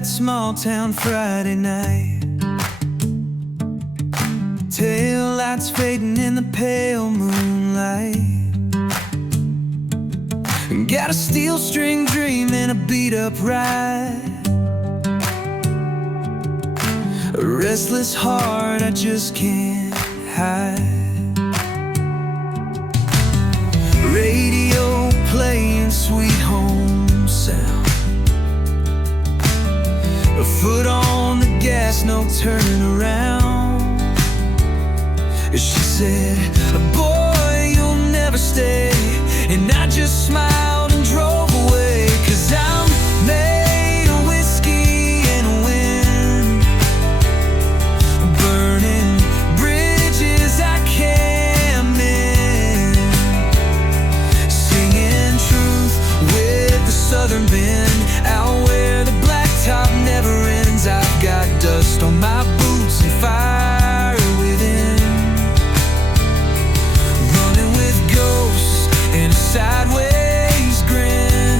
that small town Friday night. Tail lights fading in the pale moonlight. Got a steel string dream and a beat up ride. A restless heart I just can't hide. Radio playing sweet home sound. A foot on the gas, no turning around. She said, boy, you'll never stay. And I just smiled and drove away. 'Cause I'm made of whiskey and wind, burning bridges I can't mend, singing truth with the southern bend. Out where the blacktop never ends, I've got dust on my boots and fire within, running with ghosts and a sideways grin.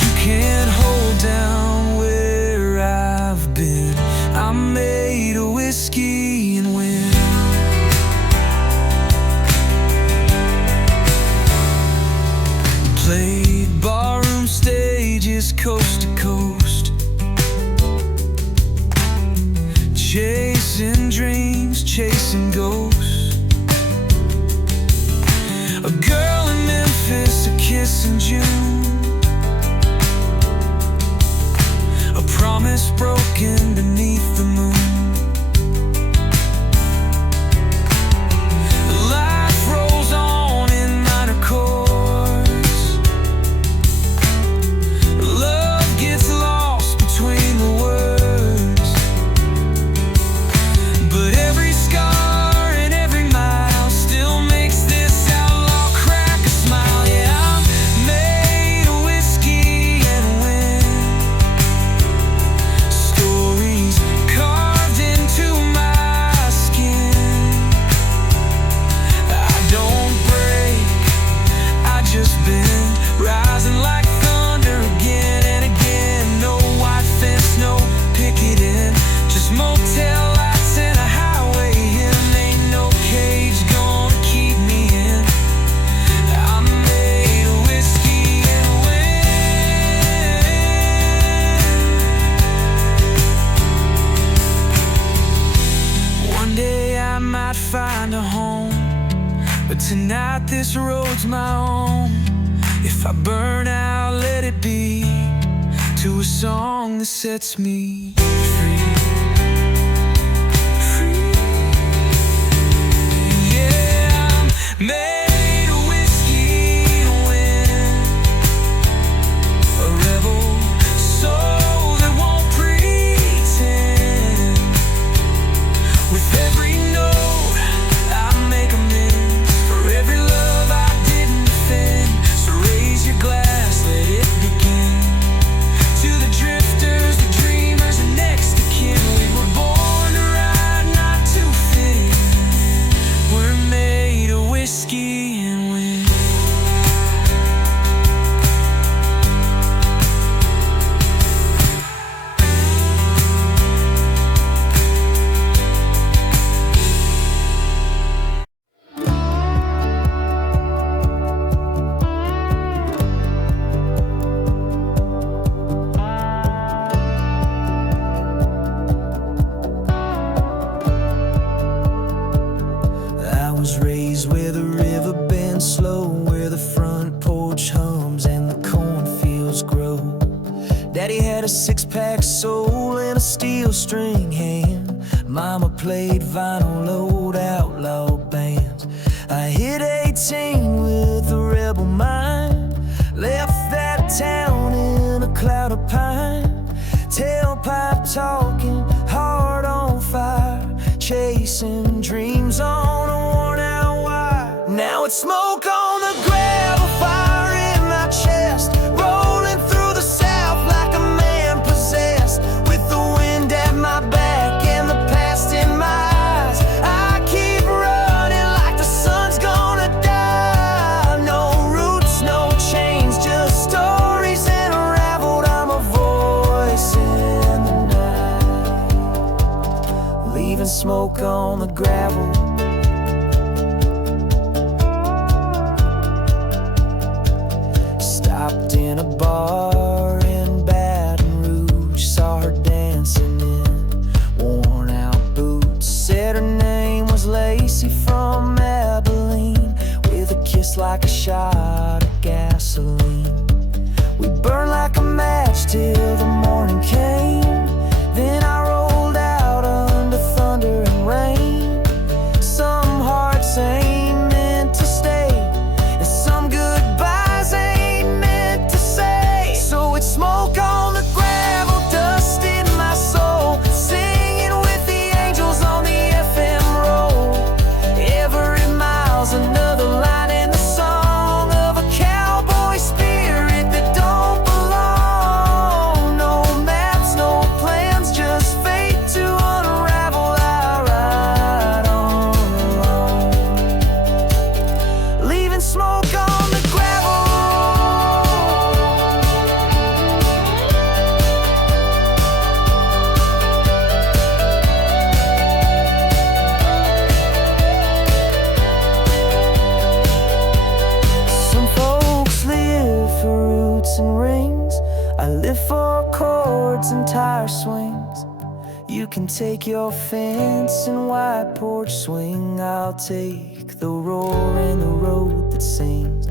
You can't hold down where I've been. I'm made of whiskey and wind. Played barroom stages coast to coast, chasing dreams, chasing ghosts. A girl in Memphis, a kiss in June, a promise broken beneath the moon. Life rolls on in minor chords. Love gets lost between the words. But every scar and every mile still makes this outlaw crack a smile. Yeah, I'm made of whiskey and wind, stories carved into my skin. I don't break, I just bend, rising like thunder again and again. No white fence, no picketing, just motel lights and a highway hymn. Ain't no cage gonna keep me in. I'm made of whiskey and wind. One day I might find a home, but tonight this road's my own. If I burn out, let it be to a song that sets me free. Free. Yeah, I'm made of whiskey and wind, a rebel soul that won't pretend. With every note I make amends for every love I didn't defend. So raise your glass, let it begin. To the drifters, the dreamers, and next of kin. We were born to ride, not to fit in. We're made of whiskey and wind. I was raised where the river bends slow, where the front porch hums and the cornfields grow. Daddy had a six-pack soul and a steel string hand. Mama played vinyl load outlaw bands. I hit 18 with a rebel mind, left that town in a cloud of pine. Tailpipe talking, heart on fire, chasing dreams on a worn-out wire. Now it's smoke on the gravel, fire in my chest, rolling through the south like a man possessed, with the wind at my back and the past in my eyes. I keep running like the sun's gonna die. No roots, no chains, just stories and unraveled. I'm a voice smoke on the gravel. Stopped in a bar in Baton Rouge, saw her dancing in worn out boots. Said her name was Lacey from Abilene, with a kiss like a shot of gasoline. We burned like a match till the morning came. Then I rolled out under thunder and rain. Some hearts ain't meant to stay, and some goodbyes ain't meant to say. So it's smoke on the gravel, dust in my soul, singing with the angels on the FM roll. Every mile's another line in the song of a cowboy spirit that don't belong. No maps, no plans, just fate to unravel. I ride on alone, leaving smoke on the gravel. Some folks live for roots and rings. I live for chords and tire swings. You can take your fence and white porch swing. I'll take the roar and the road that sings.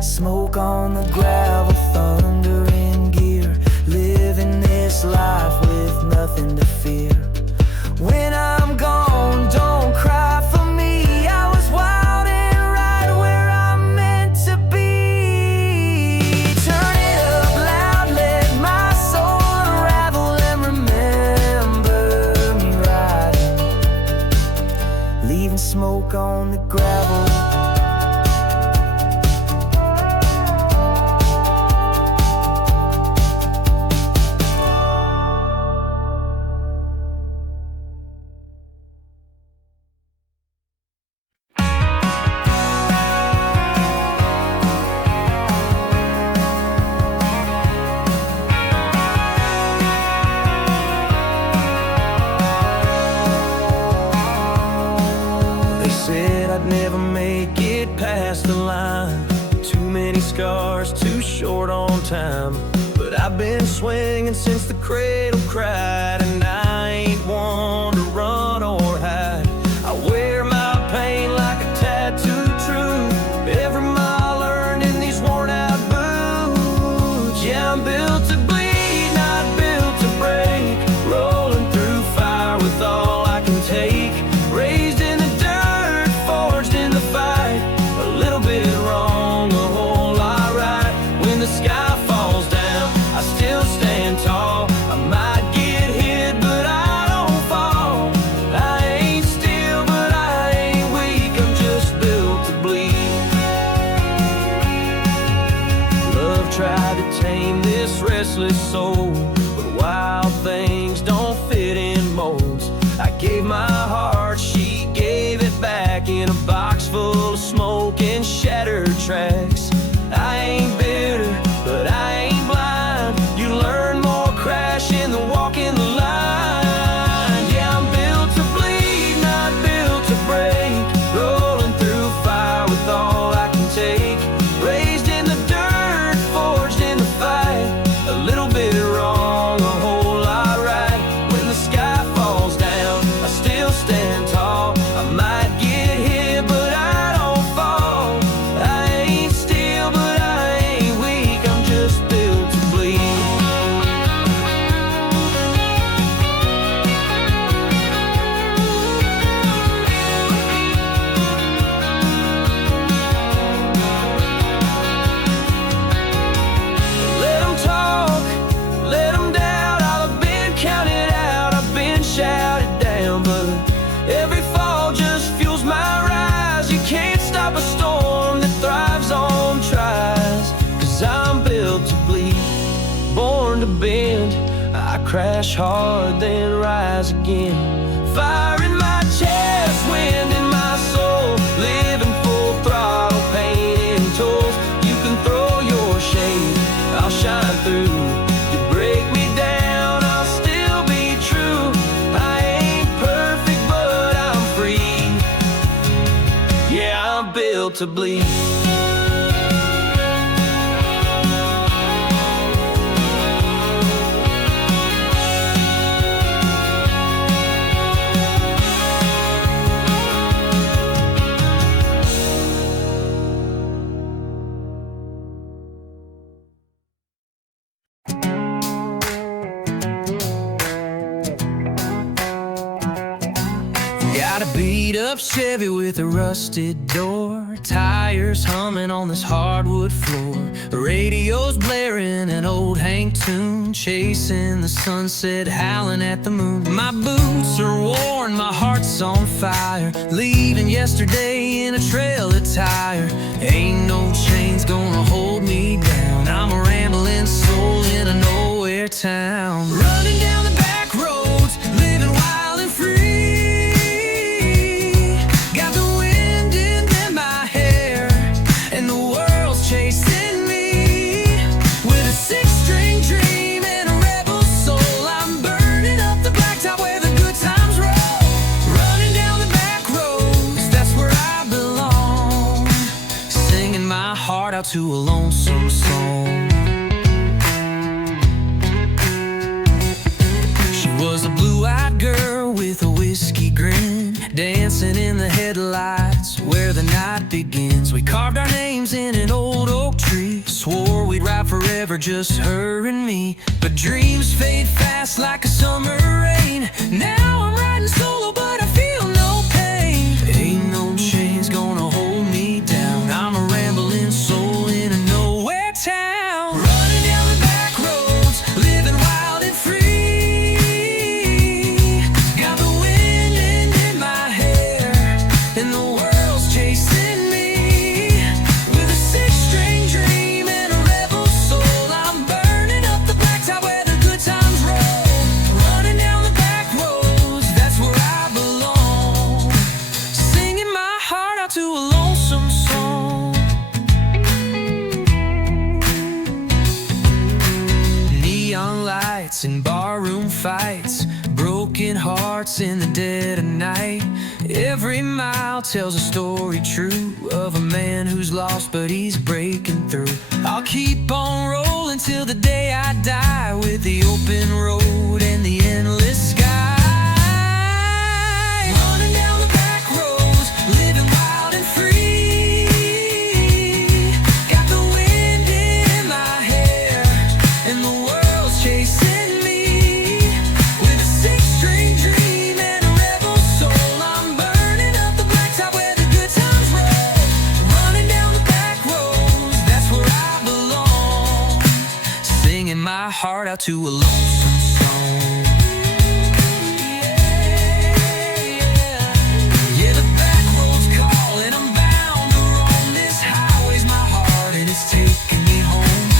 Smoke on the gravel, thunder in gear, living this life with nothing to fear. When I'm gone, don't cry for me. I was wild and right where I'm meant to be. Turn it up loud, let my soul unravel, and remember me riding, leaving smoke on the gravel. They said I'd never make it past the line. Too many scars, too short on time. But I've been swinging since the cradle cried, and I ain't one to run or hide. I wear my pain like a tattoo true. Every mile earned in these worn out boots. Yeah, I'm built to bleed, not built to break. Rolling through fire with all I can take. Raised in the dirt, forged in the fight. A little bit wrong, a whole lot right. When the sky falls down, I still stand tall. I might get hit, but I don't fall. I ain't still, but I ain't weak. I'm just built to bleed. Love tried to tame this restless soul, but wild things don't fit in molds. I gave my heart, she gave it back, in a box full of smoke and shattered tracks. I ain't bitter, but I ain't blind. You learn more crashing than walking the line. Yeah, I'm built to bleed, not built to break. Rolling through fire with all I can take. Raised in the dirt, forged in the fight. A little bit wrong, a whole lot right. When the sky falls down, I still stand tall. I might get hit, but I don't fall. I ain't still, but I ain't weak. I'm just built to bleed. Let them talk, let them doubt. I've been counted out, I've been shouted down, but every fall just fuels my rise. You can't stop a storm that thrives on tries. 'Cause I'm built to bleed, born to bend. I crash hard, then rise again. Fire in my chest, wind in my soul. Living full throttle, pain in tolls. You can throw your shade, I'll shine through. You break me down, I'll still be true. I ain't perfect, but built to bleed. Got a beat up Chevy with a rusted door, tires humming on this hardwood floor, radio's blaring an old Hank tune, chasing the sunset, howling at the moon. My boots are worn, my heart's on fire, leaving yesterday in a trail attire. Ain't no chains gonna hold me down, I'm a rambling soul in a nowhere town. Running down the back roads, living wild and free. To a lonesome song. She was a blue-eyed girl with a whiskey grin, dancing in the headlights where the night begins. We carved our names in an old oak tree, swore we'd ride forever, just her and me. But dreams fade fast like a summer rain. Now I'm riding solo, but I feel no pain. Ain't no chains gonna hold me down, I'm a rambling soul in a nowhere town. Running down the back roads, living wild and free. Got the wind in my hair, and the world's chasing me. With a six-string dream and a rebel soul, I'm burning up the blacktop where the good times roll. Running down the back roads, that's where I belong. Singing my heart out to a lonesome song. Neon lights and barroom fights, broken hearts in the dead of night. Every mile tells a story true of a man who's lost but he's breaking through. I'll keep on rolling till the day I die, with the open road and the endless sky. Running down the back roads, living wild and free. Got the wind in my hair, and the world's chasing me. With a six-string dream and a rebel soul, I'm burning up the blacktop where the good times roll. Running down the back roads, that's where I belong. Singing my heart out to a lonesome song. Yeah, the back roads call and I'm bound to roam. This highway's my heart and it's taking me home.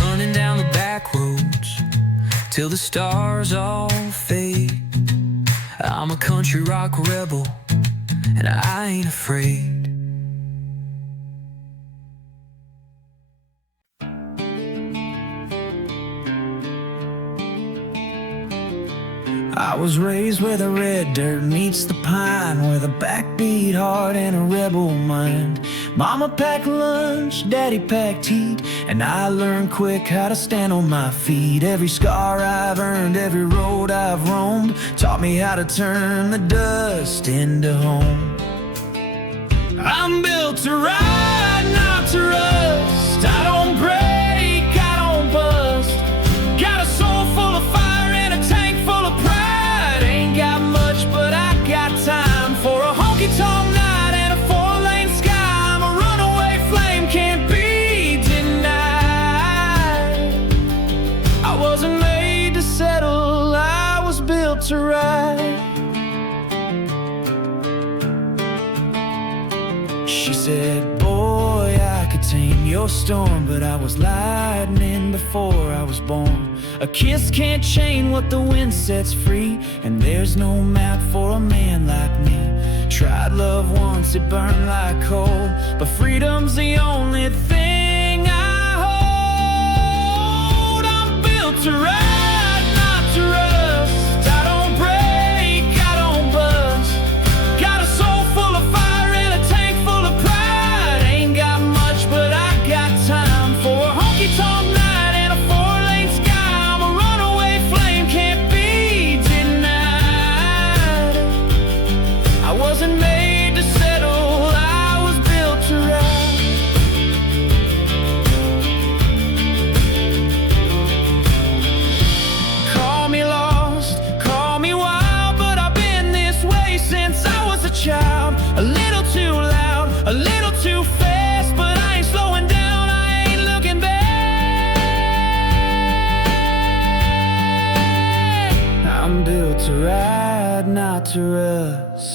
Running down the back roads till the stars all fade. I'm a country rock rebel and I ain't afraid. I was raised where the red dirt meets the pine, with a backbeat heart and a rebel mind. Mama packed lunch, daddy packed heat, and I learned quick how to stand on my feet. Every scar I've earned, every road I've roamed, taught me how to turn the dust into home. I'm built to ride, not to rust. I don't break, I don't bust. Got a soul full of fire and a tank full of pride. Ain't got much, but I got time for a honky-tonk night and a four-lane sky. I'm a runaway flame, can't be denied. I wasn't made to settle, I was built to ride. She said, boy, I could tame your storm, but I was lightning before I was born. A kiss can't chain what the wind sets free, and there's no map for a man like me. Tried love once, it burned like coal, but freedom's the only thing I hold. I'm built to ride, not to rust. I don't break, I don't bust. Got a soul full of fire and a tank full of pride.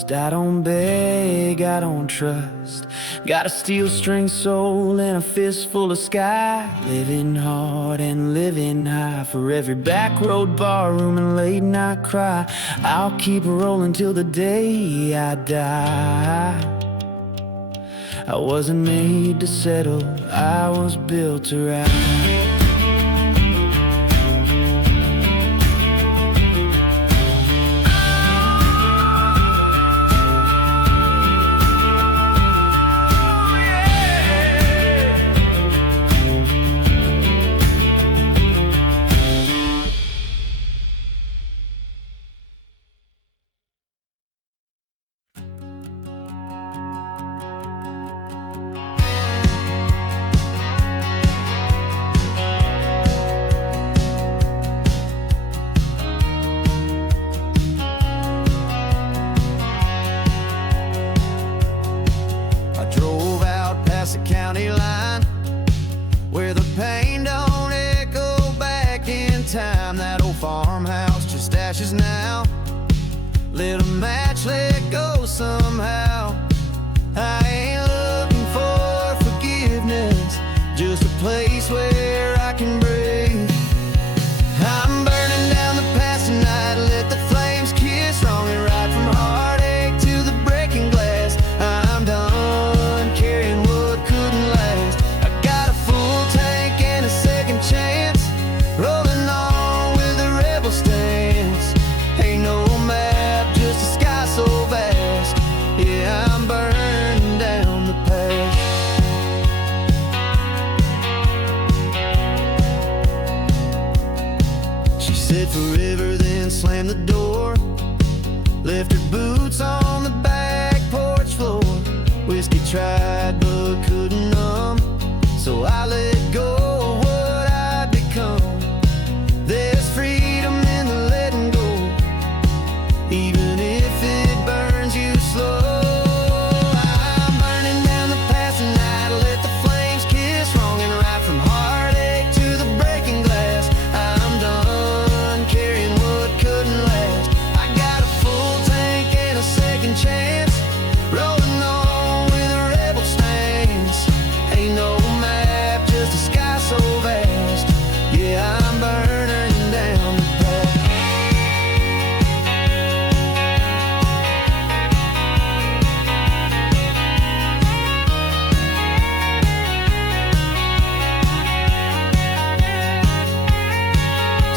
trust. I don't beg, I don't trust. Got a steel string soul and a fistful of sky. Living hard and living high. For every back road barroom and late night cry, I'll keep rolling till the day I die. I wasn't made to settle, I was built to ride. The county line, where the pain don't echo back in time. That old farmhouse just ashes now. Lit a match, let go somehow. I ain't looking for forgiveness, just a place where I can breathe. I'm burning down the past tonight, let the flames kiss wrong and right, from heartache to the breaking glass. I'm done carrying what couldn't last. I got a full tank and a second chance, rolling on with a rebel stance. Ain't no map, just a sky so vast. Yeah, I'm burning down the past. She said forever, then slammed the door. Left her boots on the back porch floor. Whiskey tried but couldn't numb, so I let go of what I'd become. There's freedom in the letting go, even if it burns you slow. I'm burning down the past tonight, let the flames kiss wrong and right, from heartache to the breaking glass. I'm done carrying what couldn't last. I got a full tank and a second chance, rolling on with a rebel stance. Ain't no map, just a sky so vast. Yeah, I'm burning down the past.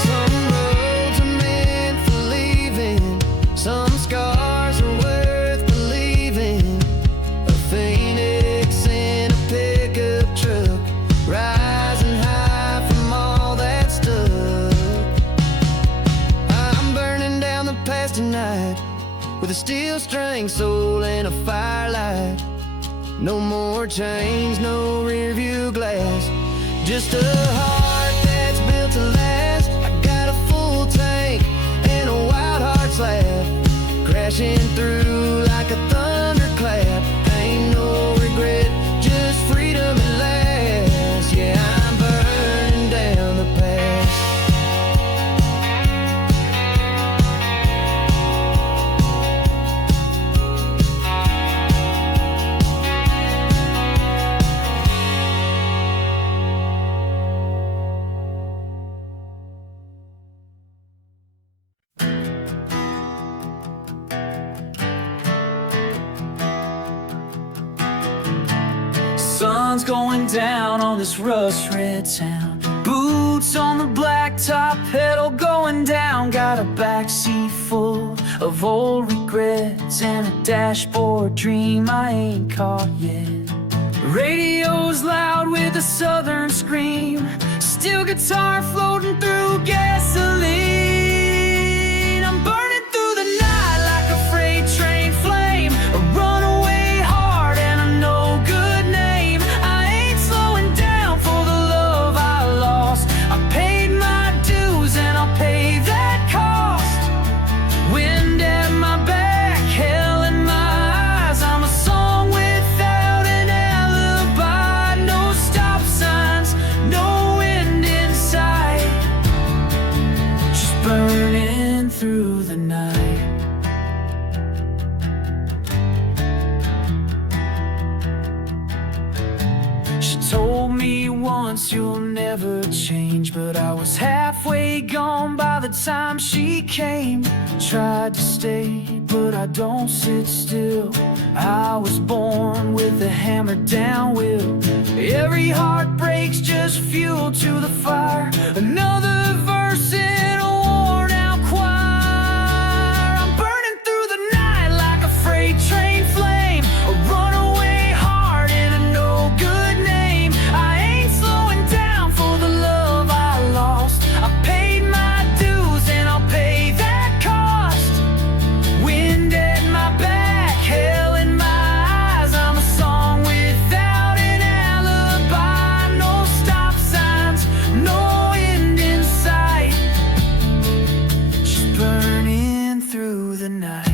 Some roads are meant for leaving, some scars are worth believing. A phoenix in a pickup truck, rising high from all that stuff. I'm burning down the past tonight, with a steel string soul and a firelight. No more chains, no rear view glass, just a heart that's built to last. I got a full tank and a wild heart's laugh, crashing through like a thunderclap. Ain't no regret, just freedom at last. Yeah, I'm burning down the past. Sun's going down on this rust-red town. Boots on the blacktop, pedal going down. Got a backseat full of old regrets and a dashboard dream I ain't caught yet. Radio's loud with a southern scream, steel guitar floating through gasoline. I'm burning through the night like a freight train flame, a runaway heart and a no good name. I ain't slowing down for the love I lost. I paid my dues and I'll pay that cost. Wind at my back, hell in my eyes. I'm a song without an alibi. No stop signs, no end in sight. Just promise you'll never change. But I was halfway gone by the time she came. Tried to stay, but I don't sit still. I was born with a hammered down will. Every heart breaks, just fuel to the fire. Another verse in a worn out choir. I'm burning through the night like a freight train flame, a runaway heart in a no good name. I ain't slowing down for the love I lost. I paid my dues and I'll pay that cost. Wind at my back, hell in my eyes. I'm a song without an alibi. No stop signs, no end in sight. Just burning through the night.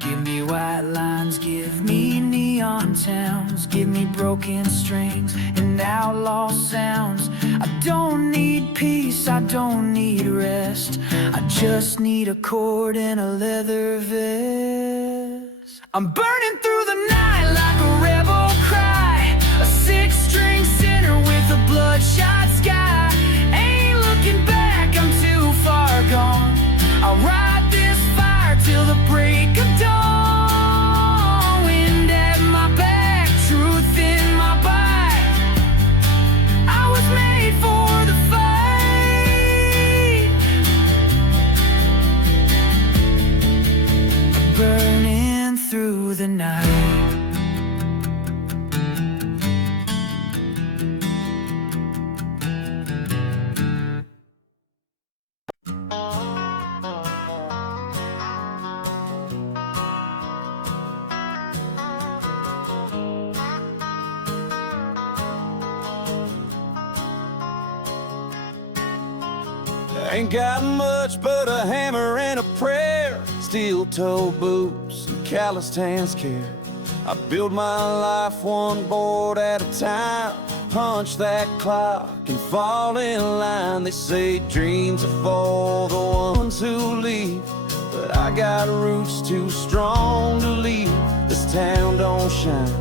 Give me white lines, give me neon towns, give me broken strings and outlaw sounds. I don't need peace, I don't need rest. I just need a cord and a leather vest. I'm burning through the night like a rebel cry, a six-string sinner with a bloodshot sky. Ain't looking back, I'm too far gone. I'll ride this fire till the break of dawn. Wind at my back, truth in my bite. I was made for the fight. Burning through the night. Ain't got much but a hammer and a prayer, steel-toe boots and calloused hands care. I build my life one board at a time, punch that clock and fall in line. They say dreams are for the ones who leave, but I got roots too strong to leave. This town don't shine,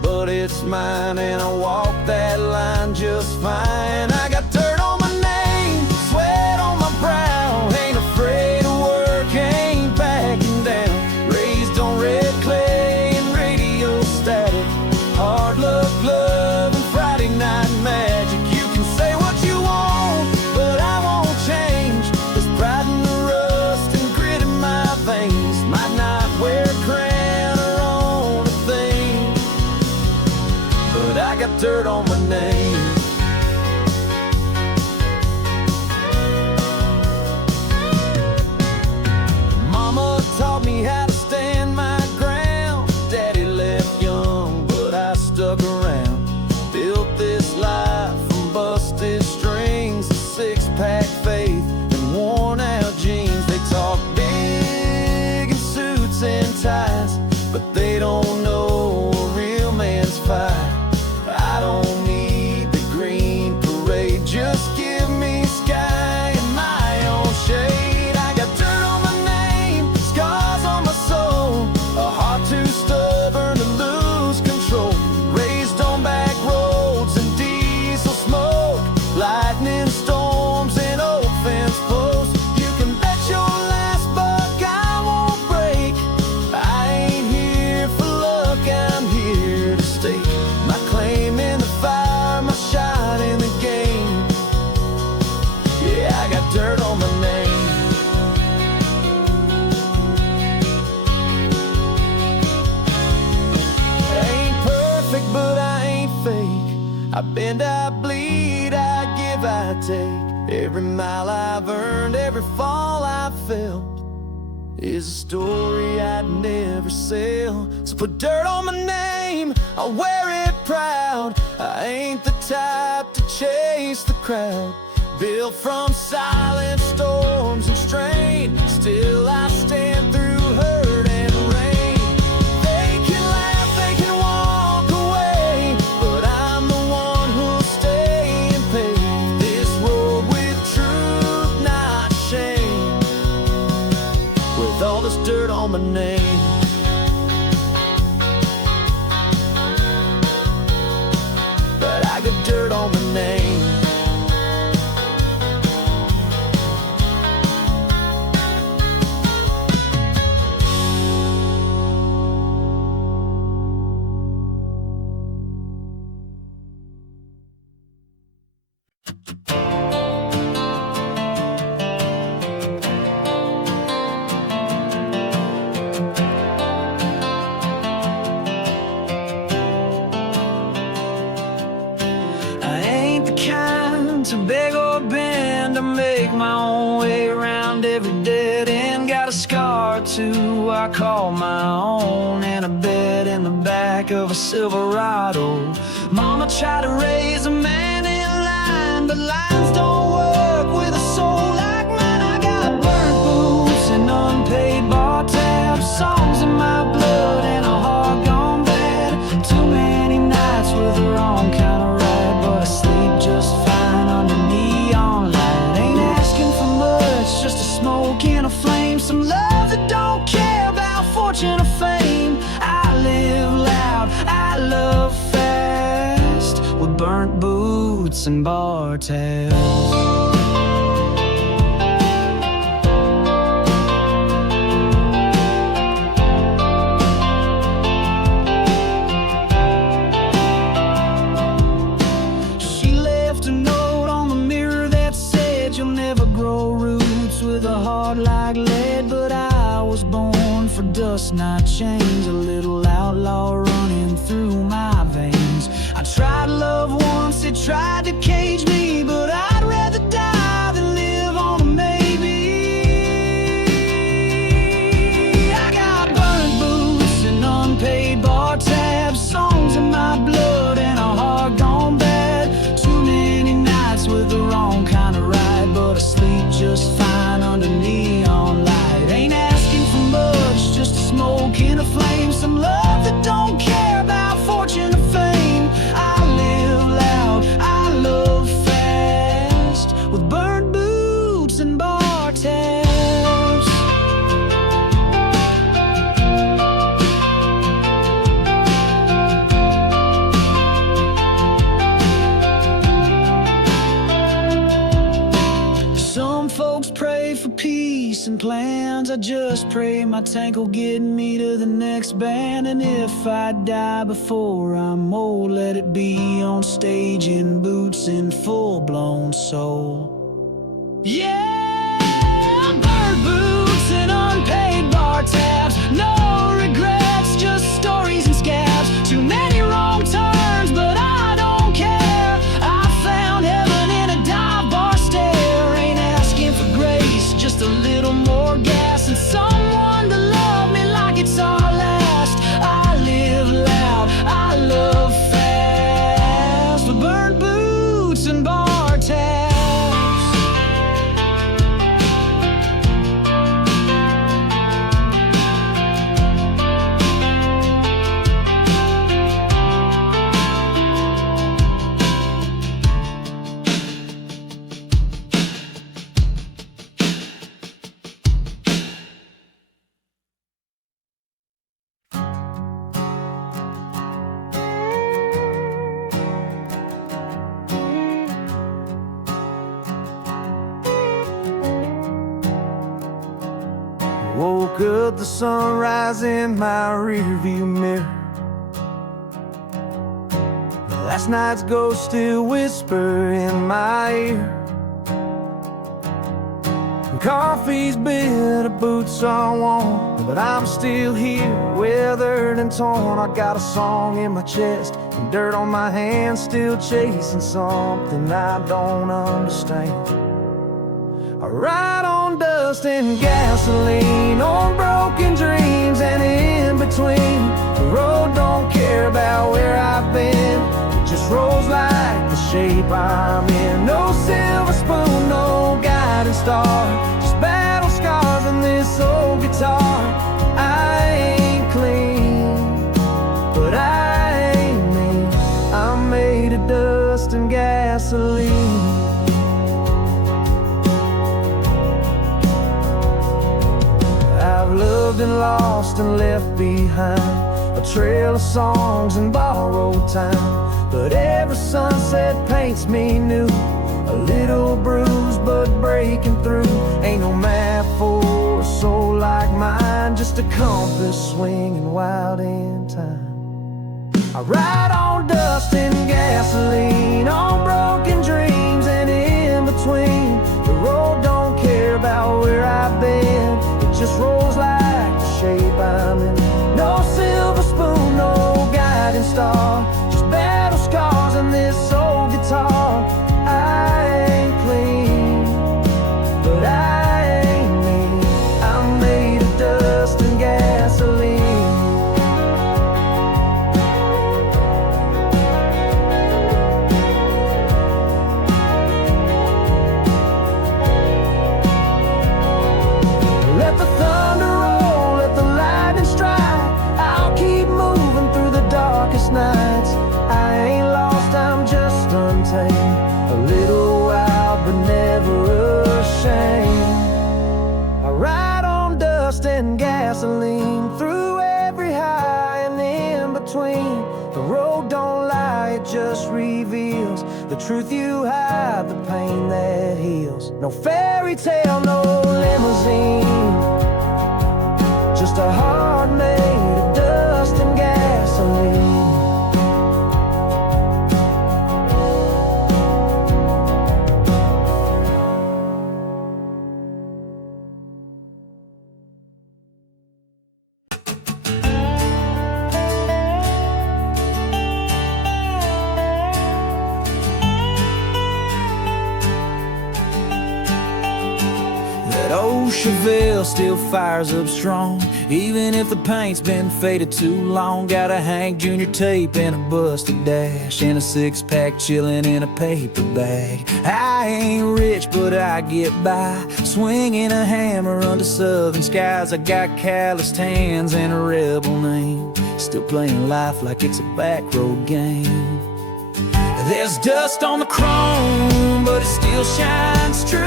but it's mine, and I walk that line just fine. I got dirt on my name, sweat on my brow, ain't afraid of work, ain't backing down. Raised on red clay and radio static, hard luck, love, and Friday night magic. You can say what you want, but I won't change. There's pride in the rust and grit in my veins. Might not wear a crown or own a thing, but I got dirt on my name. Taught me how to stand my ground. Daddy left young, but I stuck around. Built this life from busted strings, a six-pack faith and worn-out jeans. They talk big in suits and ties, but they don't know a real man's fight. I don't need the green parade, just give me sky and my own shade. Too stubborn to lose control, raised on back roads and diesel smoke, lightning storms and old fence posts. You can bet your last buck I won't break. I ain't here for luck, I'm here to stake my claim in the fire, my shot in the game. Yeah, I got dirt on my name. But I ain't fake. I bend, I bleed, I give, I take. Every mile I've earned, every fall I've felt is a story I'd never sell. So put dirt on my name, I'll wear it proud. I ain't the type to chase the crowd. Built from silent storms and strain, still I stand through hurt and rain. They can laugh, they can walk away, but I'm the one who'll stay and pave this road with truth, not shame. With all this dirt on my name, on the name. To beg or bend, to make my own way around every dead end. Got a scar or two I call my own, and a bed in the back of a Silverado. Mama tried to raise a man in line, but lines don't work with a soul like mine. I got burnt boots and unpaid bar tabs, songs in my blood and a heart gone bad. Too many nights with the wrong kind of ride, but I sleep just fine. Just a smoke and a flame, some love that don't care about fortune or fame. I live loud, I love fast, with burnt boots and bar tabs. With a heart like lead, but I was born for dust, not chains. A little outlaw running through my veins. I tried love once, it tried to cage me, but I'd rather die than live on a maybe. I got burnt boots and unpaid bar tabs, songs in my blood and a heart gone bad. Too many nights with the wrong kind of ride, but I sleep just fine under neon light. Ain't asking for much, just a smoke and a flame, some love that don't care about fortune or fame. I live loud, I love fast, with burnt boots and bar tabs. Some folks pray for peace and plans. I just pray my tank will get me to the next band. And if I die before I'm old, let it be on stage in boots and full-blown soul. Yeah, burnt boots and unpaid bar tabs, no regrets, just stories and scabs. Too many wrong turns, but I don't care. I found heaven in a dive bar stare. Ain't asking for grace, just a little more gas and someone to love me like it's our last. I live loud, I love fast, with burnt boots and bar tabs. Woke up, the sunrise in my rearview mirror. Last night's ghost still whisper in my ear. Coffee's bitter, boots are warm, but I'm still here, weathered and torn. I got a song in my chest and dirt on my hands, still chasing something I don't understand. I ride on dust and gasoline, on broken dreams and in between. The road don't care about where I've been, it just rolls like the shape I'm in. No silver spoon, no guiding star, just battle scars and this old guitar. I ain't clean, but I ain't mean. I'm made of dust and gasoline. I've loved and lost and left behind, a trail of songs and borrowed time. But every sunset paints me new, a little bruised but breaking through. Ain't no map for a soul like mine, just a compass swinging wild in time. I ride on dust and gasoline, on broken dreams and in between. The road don't care about where I've been, it just rolls like the shape I'm in. No silver spoon, no guiding star, just battle scars and this old guitar. I ain't clean, but I ain't mean. I'm made of dust and gasoline. Let the thunder roll, let the lightning strike. I'll keep moving through the darkest nights. I ain't lost, I'm just untamed, a little wild but never ashamed. I ride on dust and gasoline, through every high and in between. The road don't lie, it just reveals the truth you hide, the pain that heals. No fairy tale, no limousine, just a heart made of dust and gasoline. Old Chevelle still fires up strong, even if the paint's been faded too long. Got a Hank Jr. tape and a busted dash, and a six-pack chillin' in a paper bag. I ain't rich, but I get by, swinging a hammer under southern skies. I got calloused hands and a rebel name, still playing life like it's a back road game. There's dust on the chrome, but it still shines true,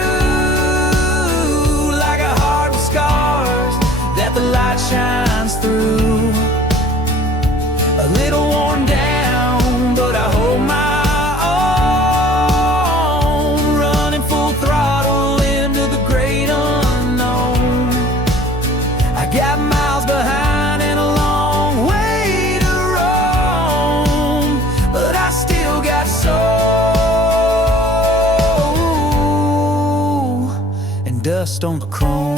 scars that the light shines through. A little worn down, but I hold my own, running full throttle into the great unknown. I got miles behind and a long way to roam, but I still got soul and dust on the chrome.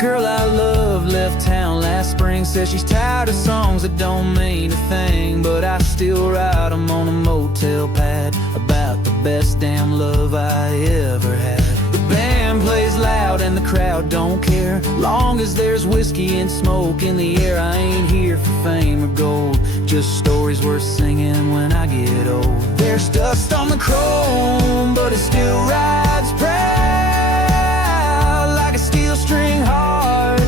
Girl I love left town last spring, says she's tired of songs that don't mean a thing, but I still write them on a motel pad about the best damn love I ever had. The band plays loud and the crowd don't care, long as there's whiskey and smoke in the air. I ain't here for fame or gold, just stories worth singing when I get old. There's dust on the chrome, but it still rides proud, like a steel string heart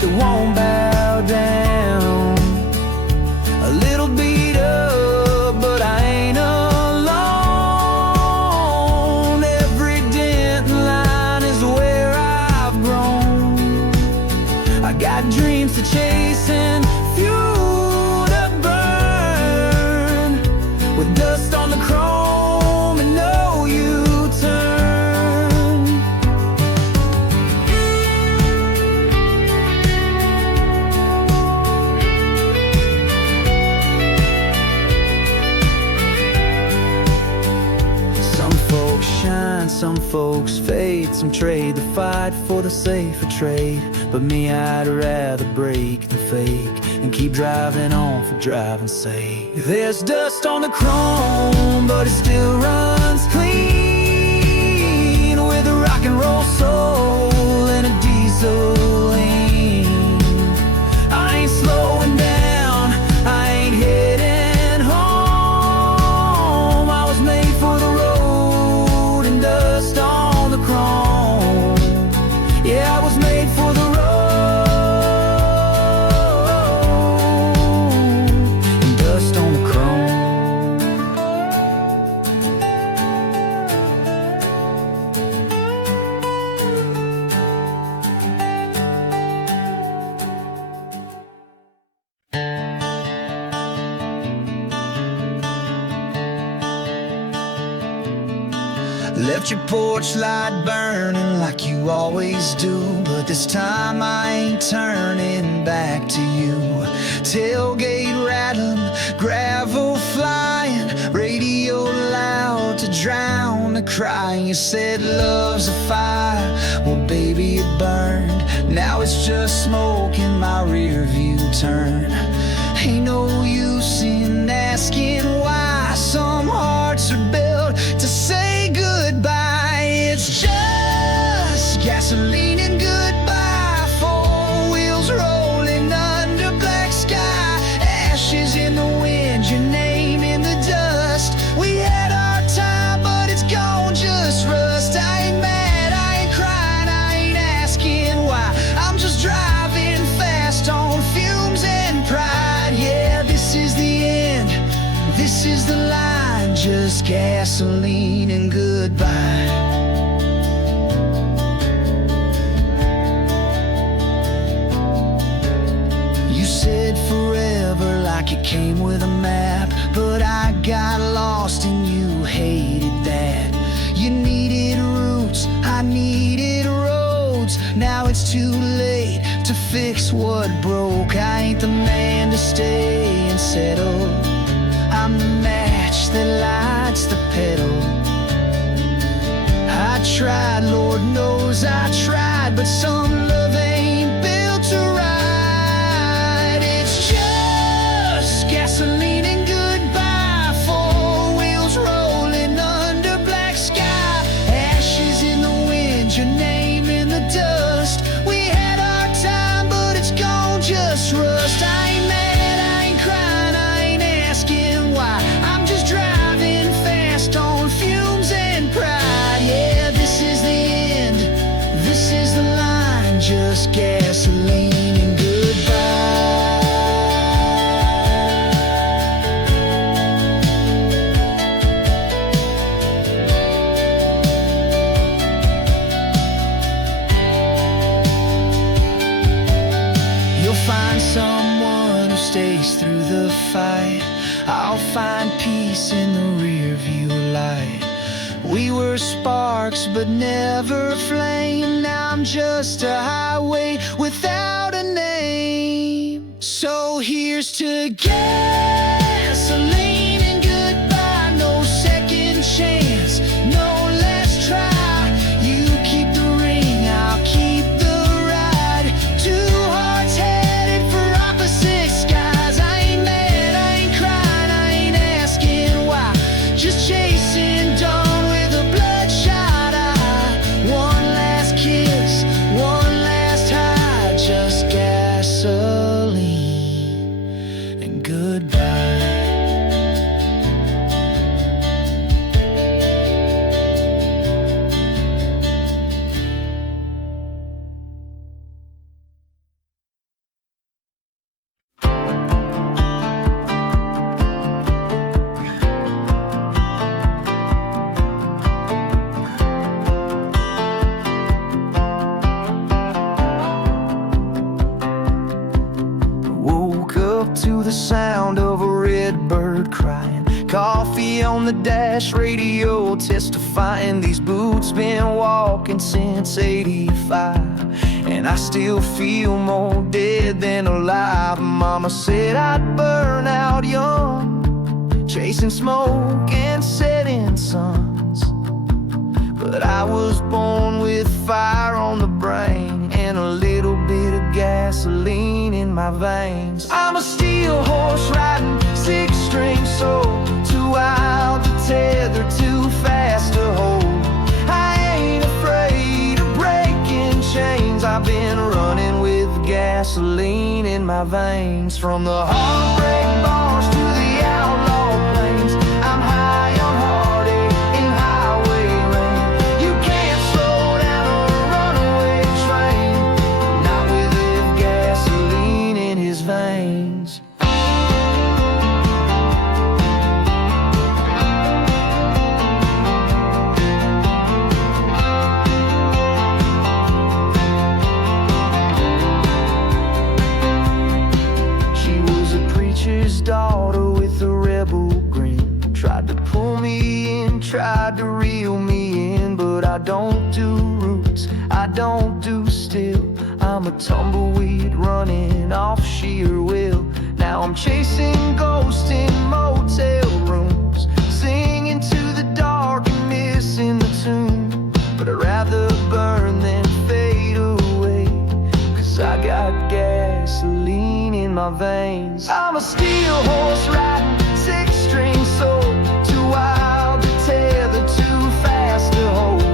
that won't bow down. A little beat up, but I ain't alone. Every dent and line is where I've grown. I got dreams to chase and fuel to burn, with dust on the chrome and no U-turn. Some folks fade, some trade the fight for the safer trade. But me, I'd rather break than fake, and keep driving on for driving's sake. There's dust on the chrome, but it still runs clean, with a rock and roll soul and a diesel lean. I ain't slowing down, I ain't heading home. I was made for the road and dust on the chrome. Yeah, I was made for the road and dust on the chrome. left your porch light burning like you always do, but this time I ain't turning back to you. Tailgate rattling, gravel flying, radio loud to drown the crying. You said love's a fire, well baby it burned. Now it's just smoke in my rear view turn. Ain't no use in asking why some hearts are built to say goodbye. It's just gasoline and goodbye. Four wheels rolling under black sky, ashes in the wind, your name in the dust. We had our time, but it's gone, just rust. I ain't mad, I ain't crying, I ain't asking why. I'm just driving fast on fumes and pride. Yeah, this is the end, this is the line, just gasoline and goodbye. You said forever like it came with a map, but I got lost and you hated that. You needed roots, I needed roads. Now it's too late to fix what broke. I ain't the man to stay and settle, I'm the match that lights the pedal. I tried, Lord knows I tried, but some love ain't built to ride. It's just gasoline and goodbye. Four wheels rolling under black sky, ashes in the wind, your name in the dust. We had our time, but it's gone, just rust. I ain't mad, I ain't crying, I ain't asking why. I'm just driving fast on fumes and pride. Yeah, this is the end, this is the line, just gasoline and goodbye. You'll find someone who stays through the fight. I'll find peace in the rear view light. We were sparks but never a flame. Now I'm just a highway without a name. So here's to gasoline and goodbye. No second chance, no last try. You keep the ring, I'll keep the ride. Two hearts headed for opposite skies. I ain't mad, I ain't crying, I ain't asking why. Just chasing dawn with a bloodshot eye. One last kiss, one last high, just gasoline and goodbye. Woke up to the sound of a red bird crying. Coffee on the dash, radio testifying. These boots been walking since '85, and I still feel more dead than alive. Mama said I'd burn out young, chasing smoke and setting suns. But I was born with fire on the brain and a little bit of gasoline in my veins. I'm a steel horse riding, six-string soul, too wild to tether, too fast to hold. I ain't afraid of breaking chains. I've been running with gasoline in my veins. From the heartbreak bars to the outlaw plains, I'm high on heartache in highway rain. You can't slow down a runaway train, not with gasoline in his veins. She was a preacher's daughter I don't do roots, I don't do still. I'm a tumbleweed running off sheer will. Now I'm chasing ghosts in motel rooms, singing to the dark and missing the tune. But I'd rather burn than fade away, 'cause I got gasoline in my veins. I'm a steel horse riding, six-string soul, too wild to tether, too fast to hold.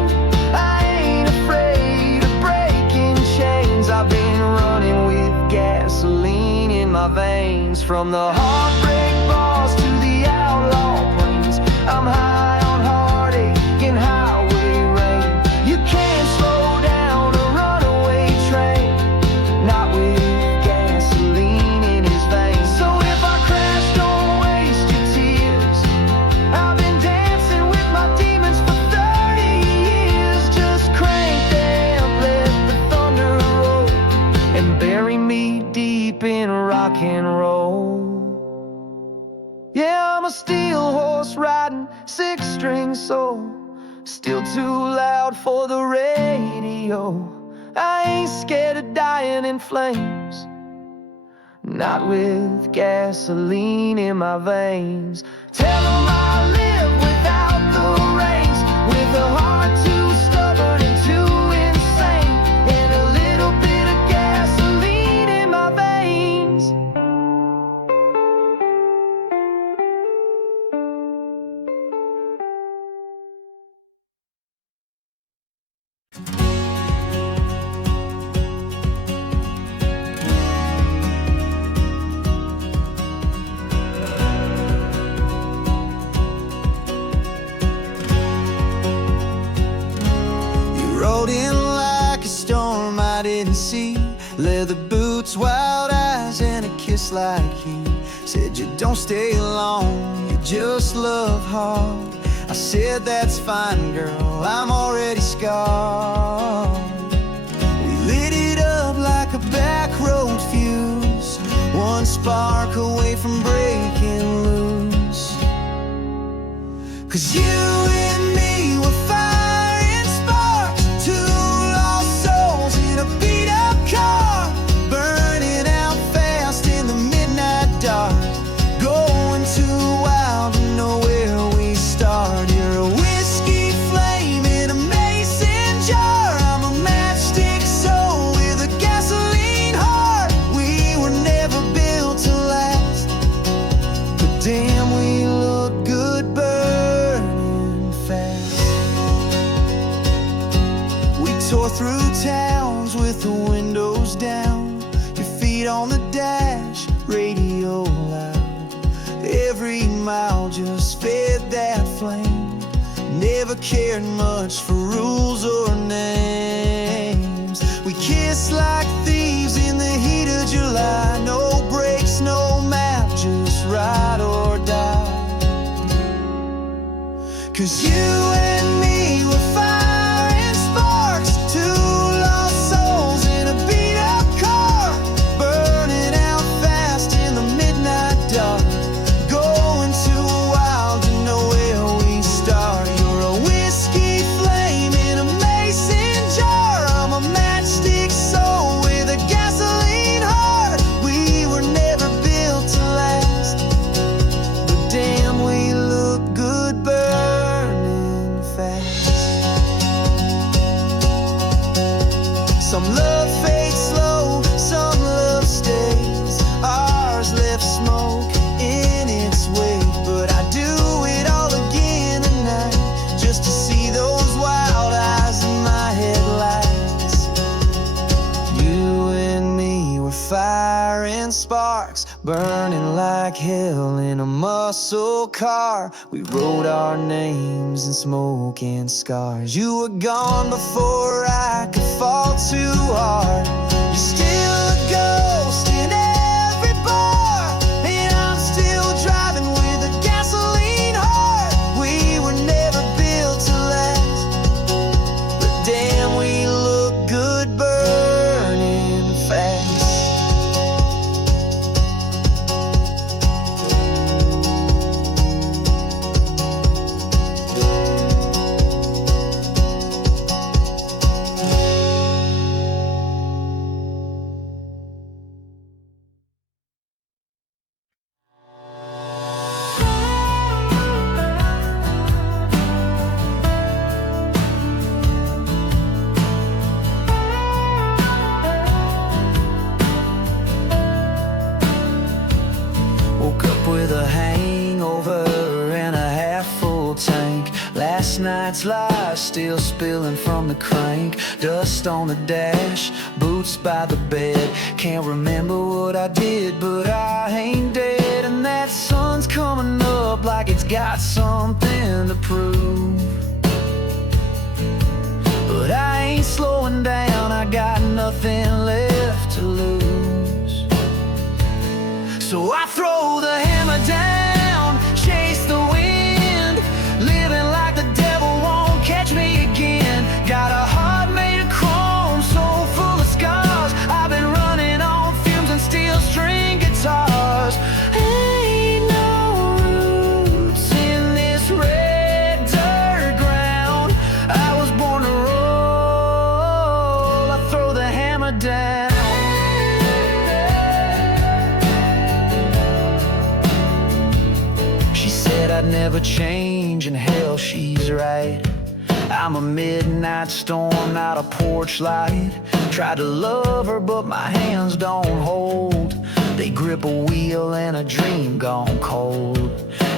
I ain't afraid of breaking chains. I've been running with gasoline in my veins. From the heartbreak bars to the outlaw plains, I'm high on heartache and highway rain. You can't slow down a runaway train, not with gasoline in his veins. So if I crash, don't waste your tears. I've been dancing with my demons for 30 years. Just crank them, let the thunder roll, and bury me deep in rock and roll. Yeah, I'm a steel horse riding, six-string soul, still too loud for the radio. I ain't scared of dying in flames, not with gasoline in my veins. Tell 'em I live without the reins, with a heart too stubborn and too insane, and a little bit of gasoline in my veins. Rode in like a storm I didn't see, leather boots, wild eyes, and a kiss like he. Said you don't stay long, you just love hard. I said that's fine, girl, I'm already scarred. We lit it up like a back road fuse, one spark away from breaking loose. 'Cause you and me were fire and sparks, two lost souls in a beat-up car, burning out fast in the midnight dark, going too wild to know where we start. You're a whiskey flame in a mason jar, I'm a matchstick soul with a gasoline heart. We were never built to last, but damn, we look good burning fast. We tore through towns with the windows down, your feet on the dash, radio loud. Every mile just fed that flame, never cared much for rules or names. We kissed like thieves in the heat of July, no brakes, no map, just ride or die. 'Cause you and me were fire and sparks, two lost souls in a beat-up car, burning out fast in the midnight dark, going too wild to know where we start. You're a whiskey flame in a mason jar, I'm a matchstick soul with a gasoline heart. We were never built to last, but damn, we look good burning fast. Some love fades slow, some love stays. Ours left smoke in its wake, but I do it all again tonight, just to see those wild eyes in my headlights. You and me were fire and sparks, burning like hell in a muscle car. We wrote our names in smoke and scars. You were gone before I could fall too hard. You're still a ghost in every bar, and I'm still driving with a gasoline heart. We were never built to last, but damn, we look good burning fast. oil spilling from the crank, dust on the dash, boots by the bed. Can't remember what I did, but I ain't dead. And that sun's coming up like it's got something to prove. But I ain't slowing down, I got nothing left to lose. So I throw the hammer down, chase the wind, living like the devil won't catch me again. Got a heart made of chrome, soul full of scars. I've been running on fumes and steel string guitars. Ain't no roots in this red dirt ground. I was born to roll, I throw the hammer down. I'd never change, and hell, she's right. I'm a midnight storm, not a porch light. Tried to love her, but my hands don't hold. They grip a wheel and a dream gone cold.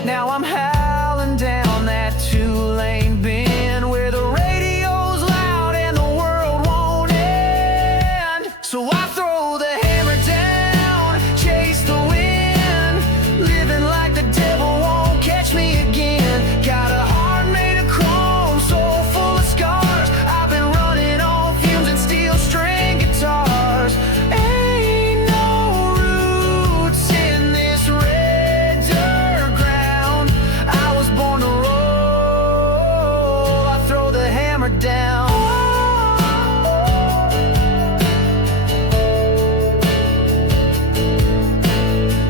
Now I'm howling down that two-lane bend where the radio's loud and the world won't end. So I throw the hammer down, chase the wind, living like the devil won't catch me again. Got a heart made of chrome, soul full of scars. I've been running on fumes and steel string guitars. Ain't no roots in this red dirt ground. I was born to roll, I throw the hammer down.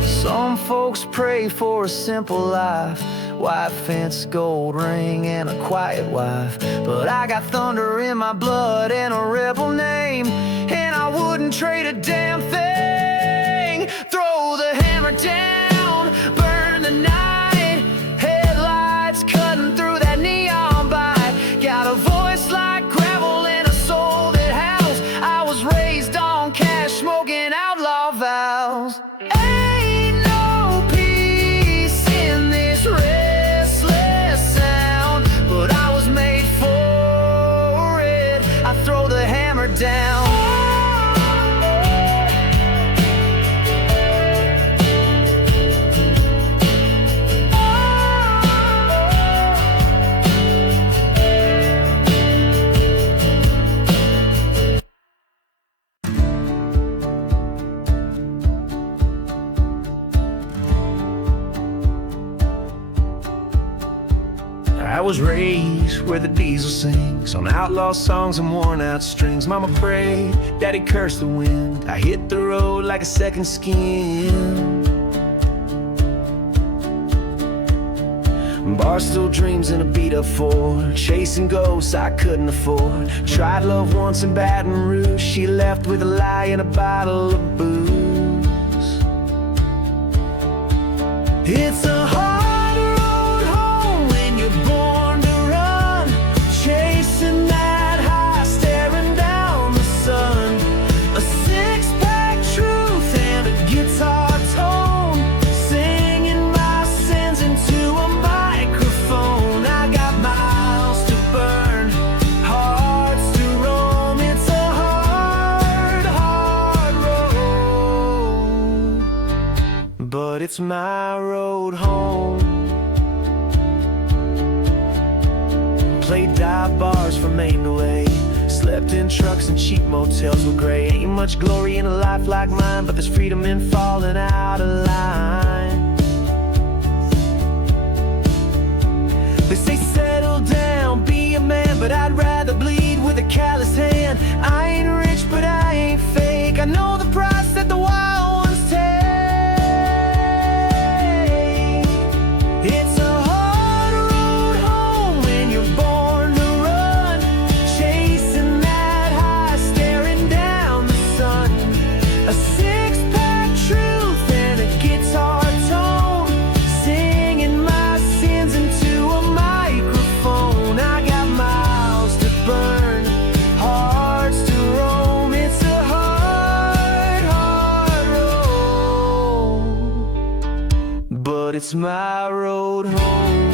Some folks pray for a simple life, white fence, gold ring, and a quiet wife. But I got thunder in my blood and a rebel name, and I wouldn't trade a damn thing. Throw the hammer down, burn the night, headlights cutting through that neon light. Got a voice like gravel and a soul that howls. I was raised on cash, smoking outlaw vows. Ain't no peace in this restless sound, but I was made for it. I throw the hammer down. I was raised where the diesel sings on outlaw songs and worn out strings. Mama prayed, daddy cursed the wind. I hit the road like a second skin. Barstool dreams in a beat-up Ford, chasing ghosts I couldn't afford. Tried love once in Baton Rouge, she left with a lie and a bottle of booze. It's a hard road home when you're born to run, chasing that high, staring down the sun. A six-pack truth and a guitar tone, singing my sins into a microphone. I got miles to burn, hearts to roam. It's a hard, hard road, but it's my road home. Played dive bars from Maine to Way, slept in trucks and cheap motels with gray. Ain't much glory in a life like mine, but there's freedom in falling out of line. They say settle down, be a man, but I'd rather bleed with a callous hand. I ain't rich, but I ain't fake. I know the price that the wild ones take. It's a hard road home when you're born to run, chasing that high, staring down the sun. A six-pack truth and a guitar tone, singing my sins into a microphone. I got miles to burn, hearts to roam. It's a hard, hard road, but it's my road home.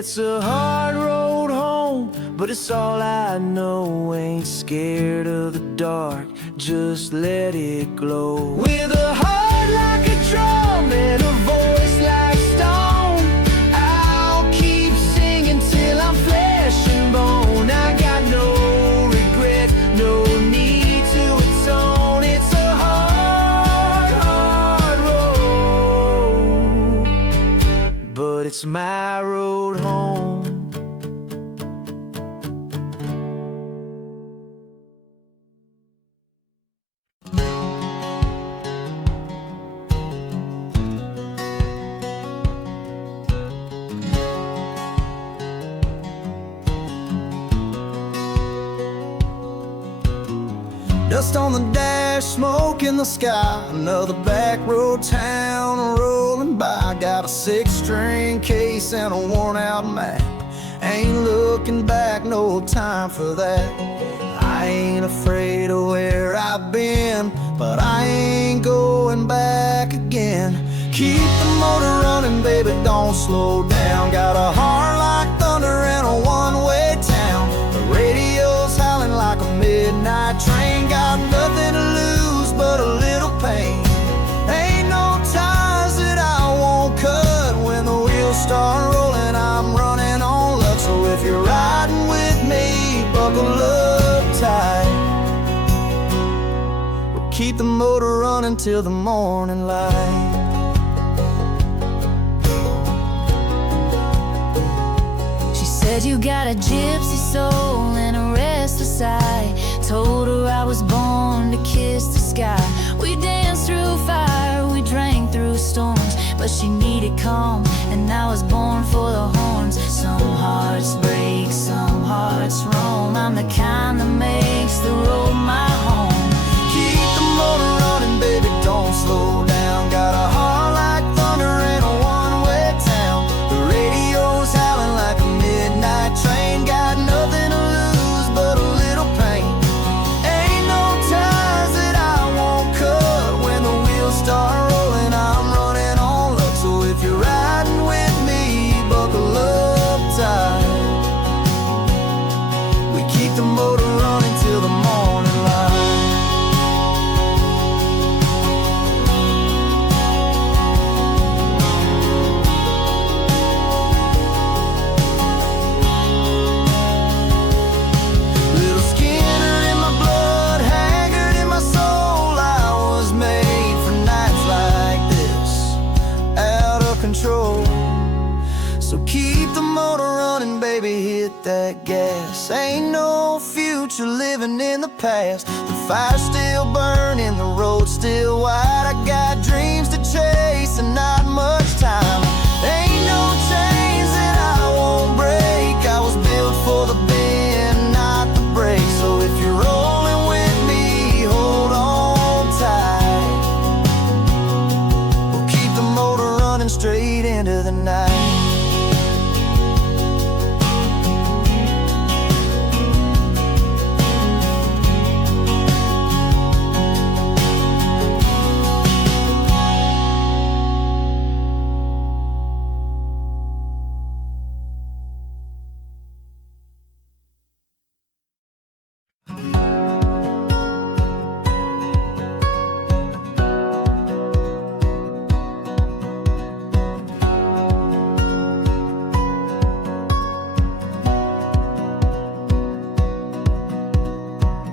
It's a hard road home, but it's all I know. Ain't scared of the dark, just let it glow. With a heart like a drum and a voice like stone, I'll keep singing till I'm flesh and bone. I got no regret, no need to atone. It's a hard, hard road, but it's my road home. Dust on the dash, smoke in the sky. Another back road town rolling by. Got a 6-string case and a worn-out map. Ain't looking back, no time for that. I ain't afraid of where I've been, but I ain't going back again. Keep the motor running, baby, don't slow down. Got a heart like thunder and a one-way town. The radio's howling like a midnight train. Got nothing to lose but a little pain. Ain't no ties that I won't cut. When the wheels start rolling, I'm running on luck. So if you're riding with me, buckle up tight. We'll keep the motor running till the morning light. Said you got a gypsy soul and a restless eye. Told her I was born to kiss the sky. We danced through fire, we drank through storms, but she needed calm, and I was born for the horns. Some hearts break, some hearts roam. I'm the kind that makes the road my home. Keep the motor running, baby, don't slow down. Got a heart like thunder and a one-way town. The radio's howling like a midnight train. Got nothing to lose but a little pain. Ain't no ties that I won't cut. When the wheels start rolling, I'm running on luck. So if you're riding with me, buckle up tight. We keep the motor running till the morning light. So keep the motor running, baby, hit that gas. Ain't no future living in the past. The fire's still burning, the road's still wide. I got dreams to chase and not much time. Ain't no chains that I won't break. I was built for the bend, not the break. So if you're rolling with me, hold on tight. We'll keep the motor running straight into the night.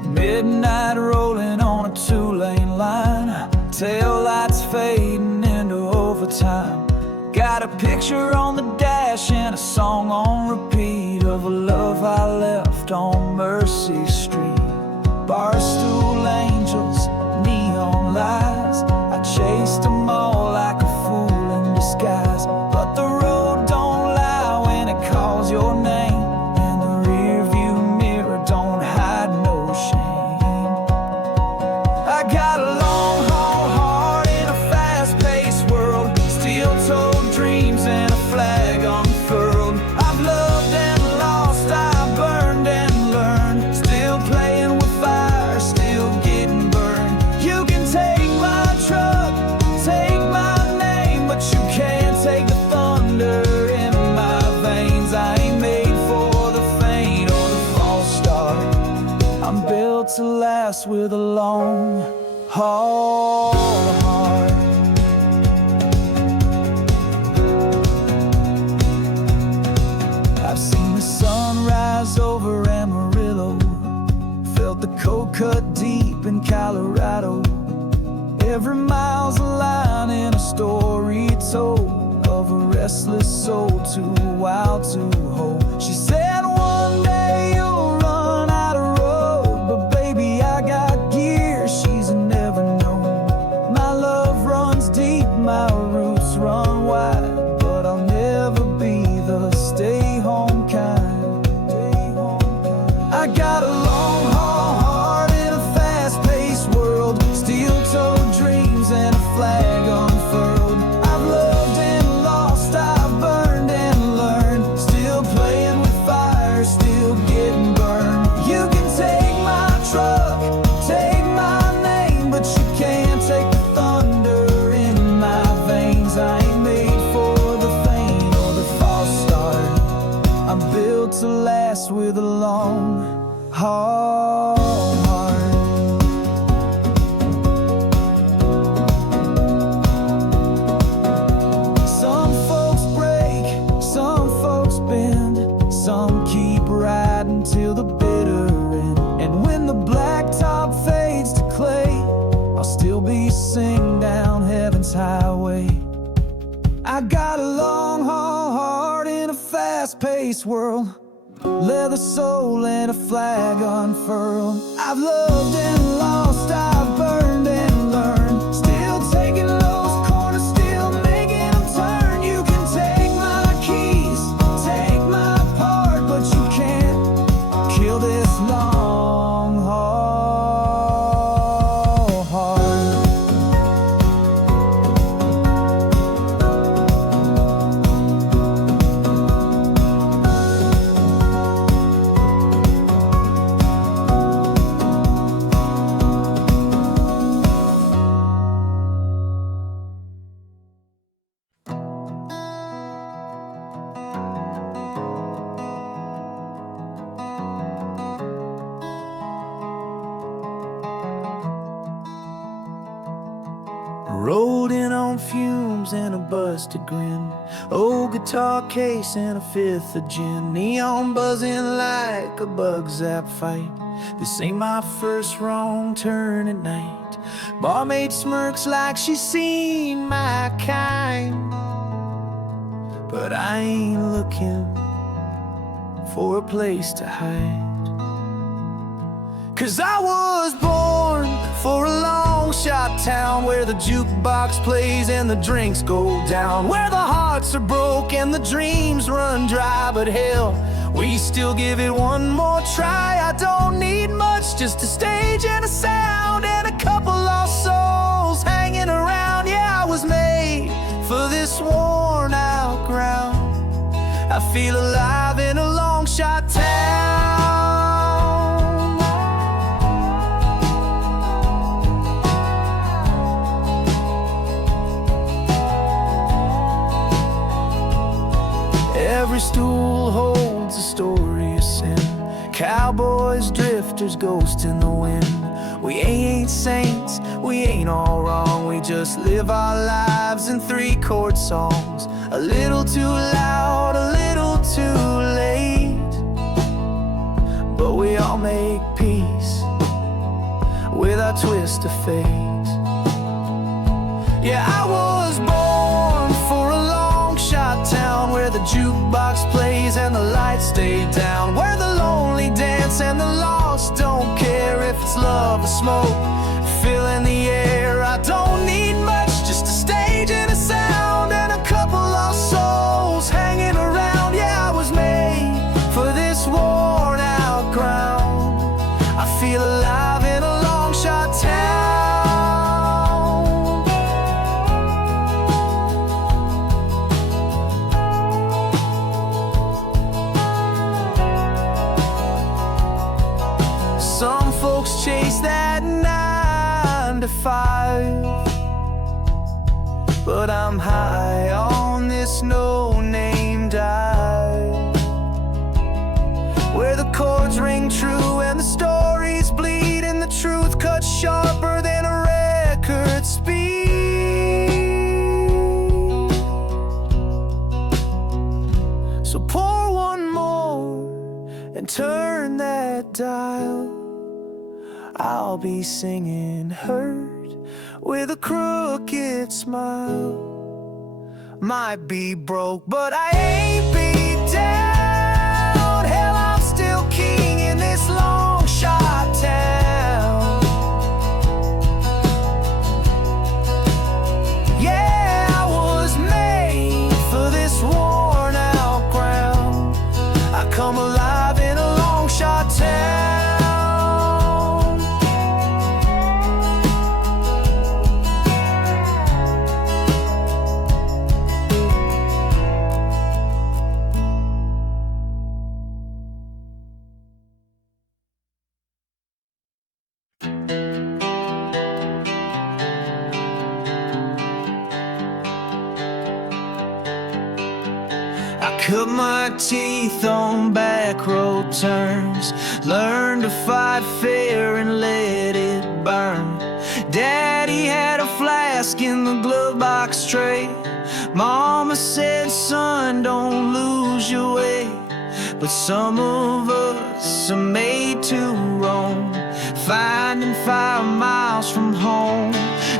Midnight rolling on a 2-lane line. Tail lights fading into overtime. Got a picture on the dash and a song on repeat of a love I left on Mercy Street. Barstool angels, neon lights. I chased them all like a fool in disguise. But the road don't lie when it calls your name, and the rearview mirror don't hide no shame. I got a long-haul heart in a fast-paced world, steel-toed dreams and a flag unfurled. I've loved and lost, I've burned and learned, still playing with fire, still getting burned. You can take my last with a long haul heart. I've seen the sun rise over Amarillo, felt the cold cut deep in Colorado. Every mile's a line in a story told of a restless soul too wild to hold. She said one day you'll run out of road, but baby I got gear she's never known. My love runs deep, my roots run wide, but I'll never be the stay home kind. I got a long haul heart in a fast-paced world, steel-toed dreams and a flag unfurled. I've loved and lost, I've burned and learned, still playing with fire, still getting burned. You can take my truck, take my name, but you can't take the thunder in my veins. I ain't made for the faint or the false start. I'm built to last with a long haul heart. Some folks break, some folks bend, some keep riding till the bitter end. And when the blacktop fades to clay, I'll still be singing down heaven's highway. I got a long haul heart in a fast-paced world, leather soul and a flag unfurled. I've loved and lost, I've burned and learned, still taking those corners, still making them turn. You can take my keys, take my part, but you can't kill this long haul heart. Rolled in on fumes and a busted grin, old guitar case and a fifth of gin, neon buzzing like a bug zap fight. This ain't my first wrong turn at night. Barmaid smirks like she's seen my kind, but I ain't looking for a place to hide. 'Cause I was born for a long shot town, where the jukebox plays and the drinks go down, where the hearts are broke and the dreams run dry. But hell, we still give it one more try. I don't need much, just a stage and a sound and a couple lost souls hanging around. Yeah, I was made for this worn out ground. I feel alive in a long shot town. Every stool holds a story of sin, cowboys, drifters, ghosts in the wind. We ain't saints, we ain't all wrong, we just live our lives in three-chord songs. A little too loud, a little too late, but we all make peace with our twist of fate. Yeah, I was born for a long shot town, where the jukebox plays and the lights stay down, where the lonely dance and the lost don't care if it's love or smoke filling the air. I don't need much, just a stage and a sound and a couple lost souls hanging around. Yeah, I was made for this worn out ground. I feel alive in a long shot town. Some folks chase that 9 to 5, but I'm high on this no-name dive, where the chords ring true and the stories bleed in the truth. I'll be singing hurt with a crooked smile. Might be broke, but I ain't beat down. Hell, I'm still king in this long shot town. Yeah, I was made for this worn out ground. I come alive in a long shot town. Cut my teeth on back road turns, learned to fight fair and let it burn. Daddy had a flask in the glove box tray. Mama said, son, don't lose your way. But some of us are made to roam, finding 5 miles from home.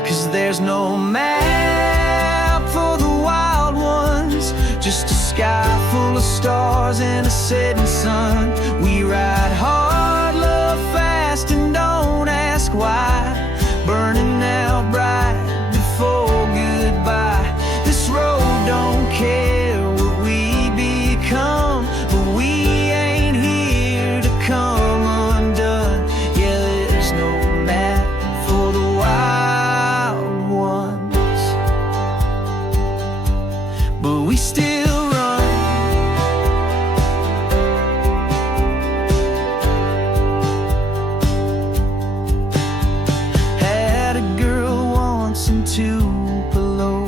'Cause there's no map for the wild ones, just a sky full of stars and a setting sun. We ride hard, love fast, and don't ask why. Burning out bright before goodbye. This road don't care what we become, but we ain't here to come undone. Yeah, there's no map for the wild ones, but we still Tupelo,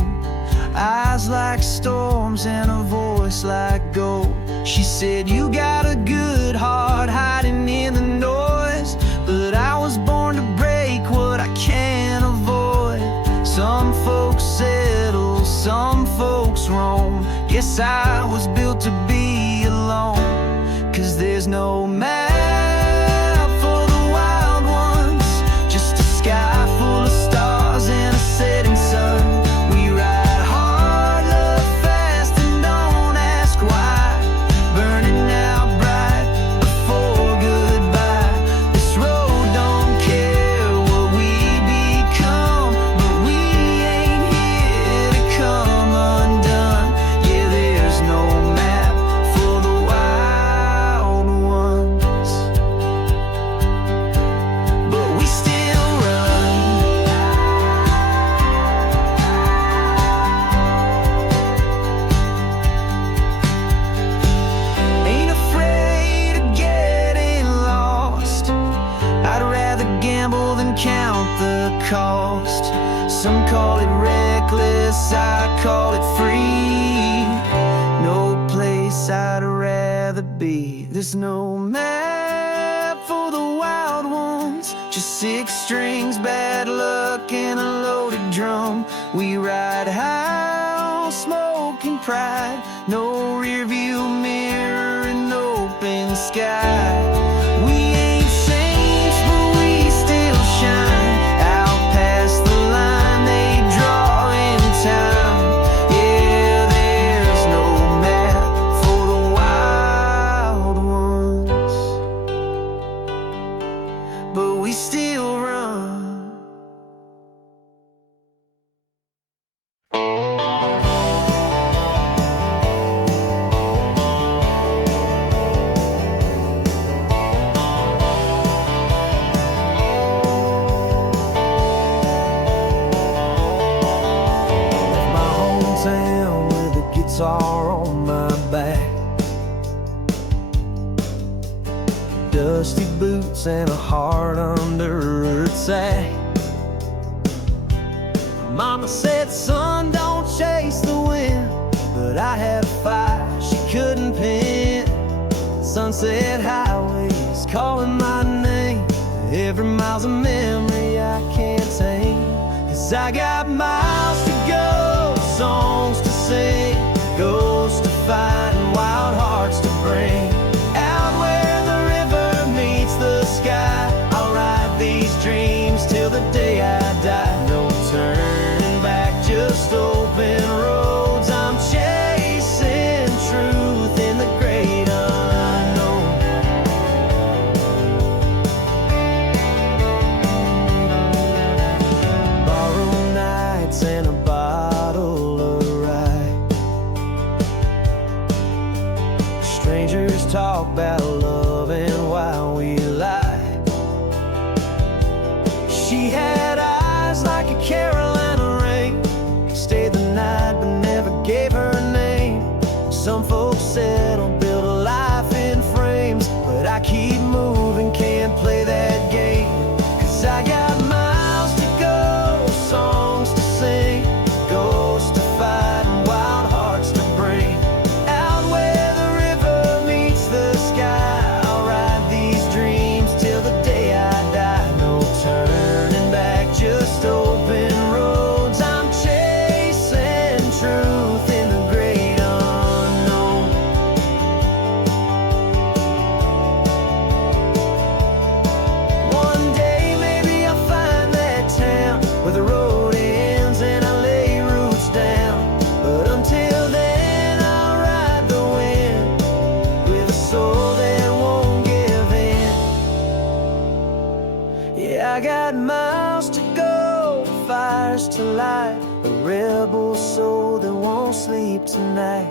eyes like storms and a voice like gold. She said, you got a good heart hiding in the noise, but I was born to break what I can't avoid. Some folks settle, some folks roam. Guess I was built to be alone. 'Cause there's no map for the wild ones, just a sky full of stars and a setting sun. We ride hard, love fast, and don't ask why. Burning out bright before goodbye. This road don't care what we become, but we ain't here to come undone. Yeah, there's no map for the wild ones, but we still run. Ain't afraid of getting lost. I'd rather gamble than count the cost. Some call it reckless, I call it free. No place I'd rather be. There's no map for the wild ones, just 6 strings, bad luck, and a loaded drum. We ride high, smoking pride. No rear view mirror and open sky. We ain't saints, but we still shine. Out past the line they draw in time. Yeah, there's no map for the wild ones, but we still run. My hometown with a guitar on my back, dusty boots and a heart under attack. Mama said, son, don't chase the wind, but I had a fire she couldn't pin. Sunset highways calling my name, every mile's a memory I can't tame. 'Cause I got miles to go, songs to sing, goals to find, and wild hearts to bring. Out where the river meets the sky, I'll ride these talk about love and why we lie. She had eyes like a Carolina rain, stayed the night but never gave her a name. Some folks settle, build a life in frames, but I keep moving, can't play that game. 'Cause I got miles to go, songs to sing, ghosts to fight and wild hearts to bring. Out where the river meets the sky, I'll ride these dreams till the day I die. No turning back, just open roads. I'm chasing truth in the great unknown. One day maybe I'll find that town where the road ends and I lay roots down. But until then I'll ride the wind with a soul that won't give in. Yeah, I got miles to go, fires to light, a rebel soul that won't sleep tonight.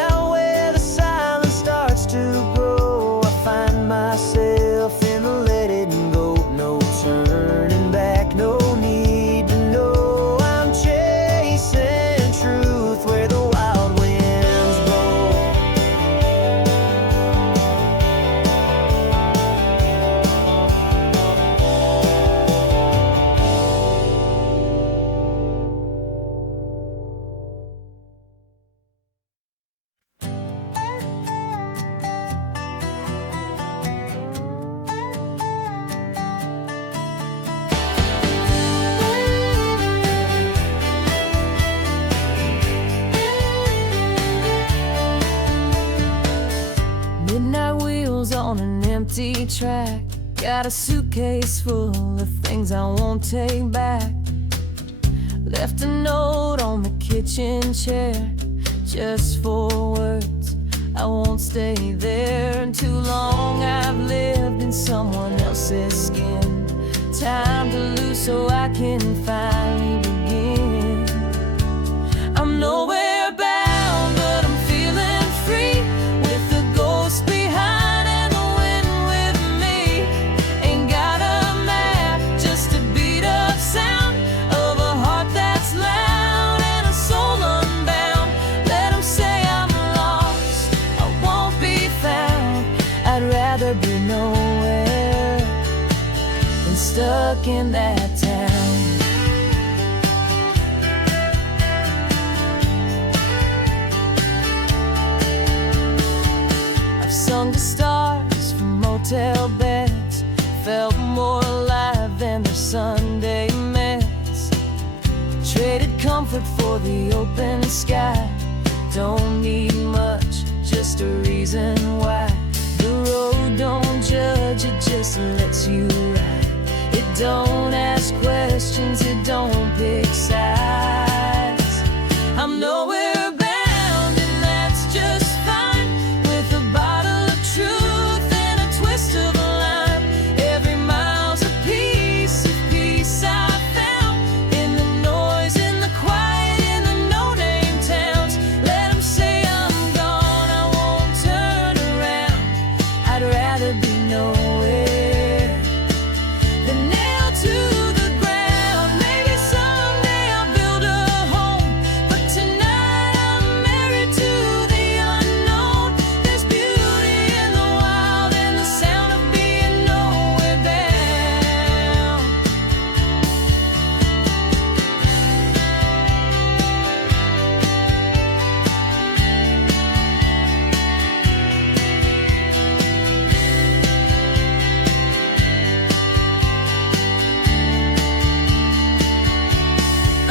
Out where the silence starts to grow, I find myself in the let it go. No turning back, no need to know. I'm chasing truth where the wild winds blow. Midnight wheels on an empty track. Got a suitcase full of things I won't take back. Left a note on the kitchen chair, just 4 words, I won't stay there too long. I've lived in someone else's skin. Time to lose so I can finally begin. I'm nowhere bound, but I'm feeling free, with the ghost behind and the wind with me. Ain't got a map, just a beat up sound of a heart that's loud and a soul unbound. Let 'em say I'm lost, I won't be found. I'd rather be nowhere than stuck in that town. I've sung to stars from motel beds, felt more alive than their Sunday mess. Traded comfort for the open sky. Don't need much, just a reason why. The road don't judge, it just lets you ride. It don't ask questions, it don't pick sides. I'm nowhere bound, and that's just fine, with a bottle of truth and a twist of a lime. Every mile's a piece of peace I found in the noise, in the quiet, in the no-name towns. Let 'em say I'm gone, I won't turn around. I'd rather be nowhere than nailed to the ground. Maybe someday I'll build a home, but tonight I'm married to the unknown. There's beauty in the wild and the sound of being nowhere bound.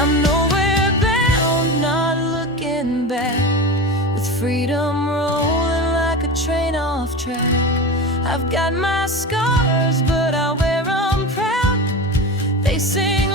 I'm nowhere bound, not looking back, with freedom rolling like a train off track. I've got my scars, but I wear 'em proud. They sing